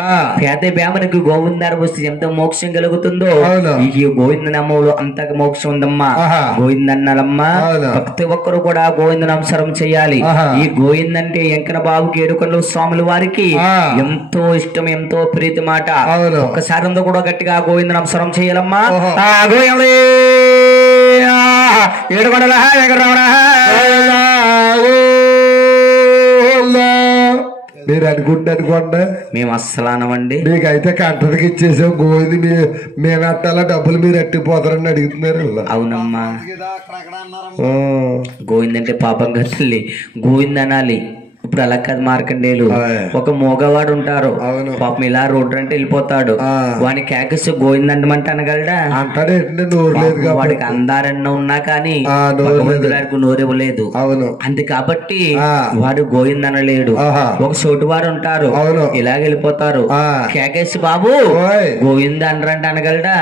పేద బ్రాహ్మణికి గోవిందారు వస్తే ఎంత మోక్షం కలుగుతుందో ఈ గోవింద నామంలో అంత మోక్షం ఉందమ్మా. గోవిందన్నాలమ్మా ప్రతి ఒక్కరు కూడా గోవింద నమస్కారం చేయాలి. ఈ గోవింద అంటే వెంకన్న బాబుకి ఏడుకొండల స్వాముల వారికి ఎంతో ఇష్టం, ఎంతో ప్రీతి మాట. ఒక్కసారి అంతా కూడా గట్టిగా గోవింద నమస్కారం చేయాలమ్మా. ఏడుకొండల మీరు అనుకోండి, మేము అస్సలు అనవండి. మీకైతే కంటకి ఇచ్చేసాం గోవింది. మేము అట్టాలా డబ్బులు మీరు అట్టిపోతారని అడుగుతున్నారు. అవునమ్మా, గోవింద అంటే పాపం కట్టలి గోవింద అనాలి. ఇప్పుడు అలా కాదు మార్కండేయులు, ఒక మోగవాడు ఉంటారు పాపం ఇలా రోడ్డు అంటే వెళ్ళిపోతాడు. వాడిని కేకసి గోవిందంటే అనగలడా? అంటాడు. వాడికి అందారన్న ఉన్నా కానీ నోరివ్వలేదు. అంతే కాబట్టి వాడు గోవిందనలేడు. ఒక చోటు వారు ఉంటారు ఇలాగ వెళ్ళిపోతారు. కేకేసి బాబు గోవింద అనరంటే అనగలడా?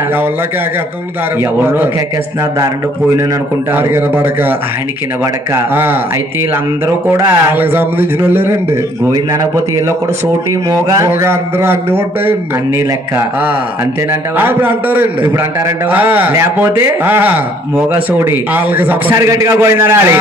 ఎవరిలో కేకేస్తున్నారు దారంలో పోయినని అనుకుంటారు. ఆయనకి వినబడక అయితే వీళ్ళందరూ కూడా గోవింద అనకపోతే వీళ్ళు కూడా సోటి మోగ అన్ని ఉంటాయండి, అన్ని లెక్క. అంతేనంటావా? ఇప్పుడు అంటారంటావా? లేకపోతే మోగ సోడి. ఒకసారి గట్టిగా గోవింద అనాలి.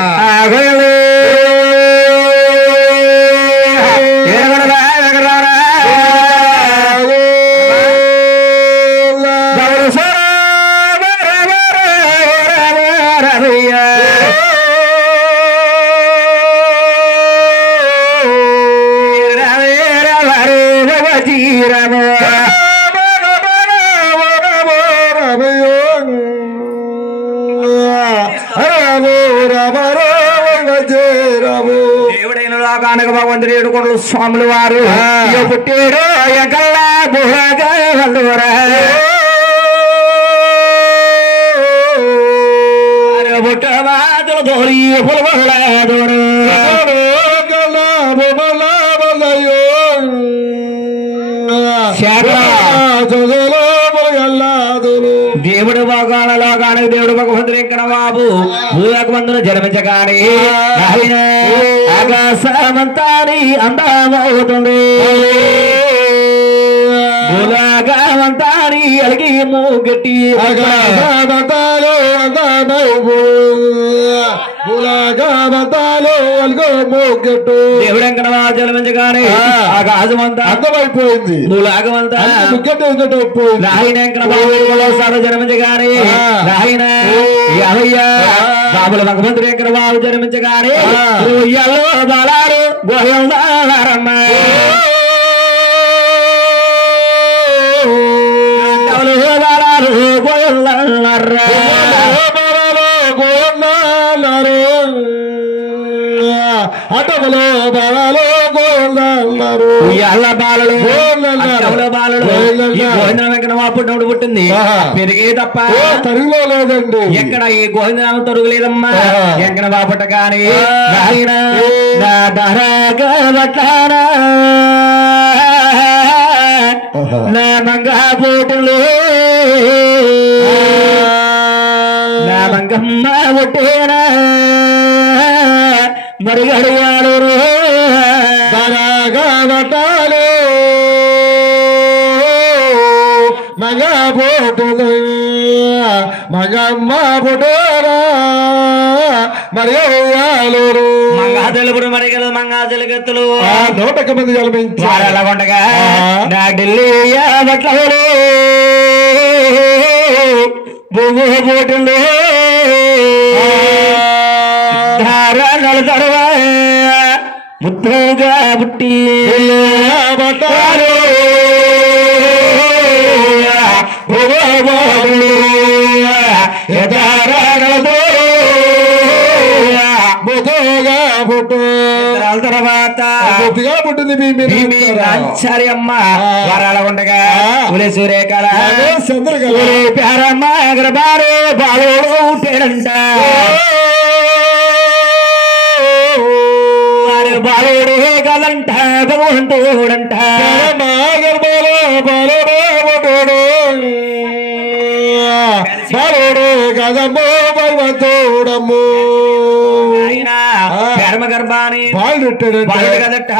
భగవంతుడు ఏడుకొండల స్వాముల వారు పుట్టాడు ఎగల్లా గుహగా పుట్టవాదులు దోరి పులవలాదోరు దేవుడు భగవానలో కానీ దేవుడు భగవంతుడు ఎక్కడ బాబు భూలోకమందును జన్మించగానే ఆకాశమంతాని అందమవుతుంది. భూలోకమంతాని అలిగి మూగట్టి దేవుడు ఎక్కడ జన్మించగానే ఆకాశమంతా అందమైపోయింది. భూలోకమంతా రాయిన బాబు జన్మించగానే రాయిన బాబుల భగవంతుడు ఎక్కడ బాబు జన్మించగానే ఉయ్యాలో బాలారు గోయమ్మ బాలారు గోయమ్మ అటవలో బాలాలు ఉయ్యాల బాలలు బాలలు పుట్టినప్పుడు పుట్టింది పెరిగే తప్ప తరుగులో లేదండి. ఎక్కడ ఈ గోవిందనామం తరుగులేదమ్మా. ఎక్కడ బాపట కానీ నా మంగా పోటులు నా మంగమ్మ పుట్టేనా మరుగడువాడు బటాలు మగ పోటులు మగమ్మ పుట్టేనా మరుగడువాడు మంగాజలుపుడు మరిగలు మంగాజలగత్తులు 100 మంది జలమించారు. ఉండగా నా ఢిల్లీ బట్టలు భూమి పోటులు తడవ ముద్దుగా పుట్టి బట్టాలు తర్వాత అమ్మ వరాల ఉండగా ఉలి సూర్యకళ ప్యారమ్మ గర్భారు బాలు ఉంటాడంట. బాలుడే కదంట భగవంతుడంట బాలుడే కదమ్మో భగవంతుడమ్ము పేరమ గర్భాన్ని బాలు కదట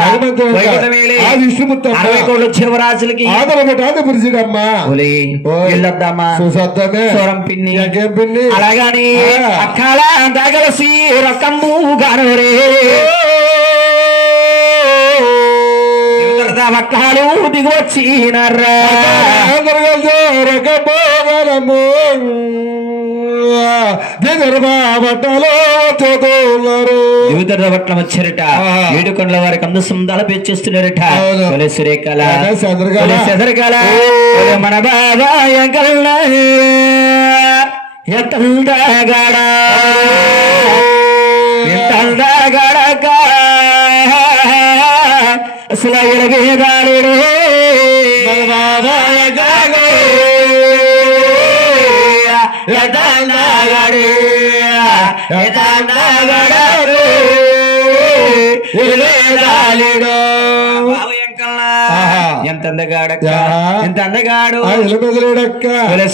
జీవరాశులకి పురుషుడమ్మా వెళ్ళొద్దామా సూరం పిన్ని పిన్ని అలాగాని అక్కల దగలసి రకంబు గానోరే వక్కాలు దిగొచ్చినారా బట్టలు వచ్చారట ఏడుకొండల వారికి అందసుందాల పేర్చేస్తున్నారట సురేఖల చెదరకాల మన బాబాయ కల్లా ఎత్తందాగాడా ఎత్తందాగాడక అసలు ఎడగేదాడు బాబాయ గాగో ఎత్తందాగాడు ఎత్తందాగాడు ఎంత అందగాడక్క ఎంత అందగాడు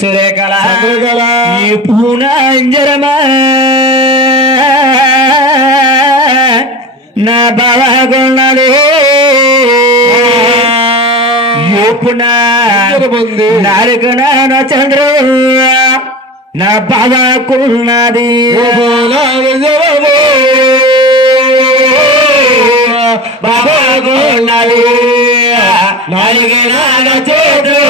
సురేఖల ఈ పూన ఇంజరమా నా బాగున్నది నాలుగున చంద్రు నా బాబాకున్నది బాబాకున్నది నాలుగున చంద్రు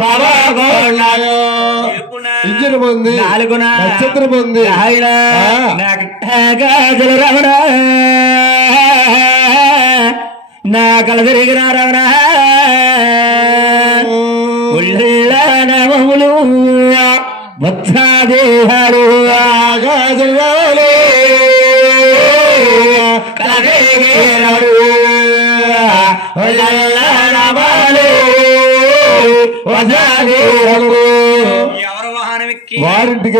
బాబాకున్నది నాలుగున నక్షత్రం ఉంది గాజుల రమణ నా కల తిరిగిన రమణ ఉళ్ళ నవములు వత్సాదేహాలు గాజులు కలగేరాడు ఉళ్ళ నవములు వత్సాదేహాలు వారింటికి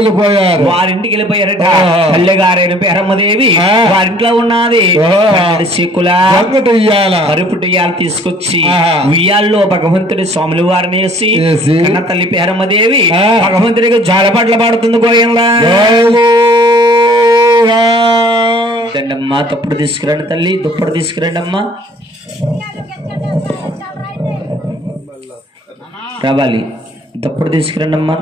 వెళ్ళిపోయారట తల్లిగారైన పేరమ్మదేవి వారింట్లో ఉన్నది పరుపుటియాలు తీసుకొచ్చి ఉయ్యాల్లో భగవంతుడి స్వాములు వారిని వేసి కన్న తల్లి పేరమ్మదేవి భగవంతుడికి జాలపట్ల పాడుతుంది గోయంలా దండమ్మా తప్పుడు తీసుకురండి తల్లి దుప్పటి తీసుకురండి అమ్మా రావాలి తప్పుడు తీసుకురండి అమ్మా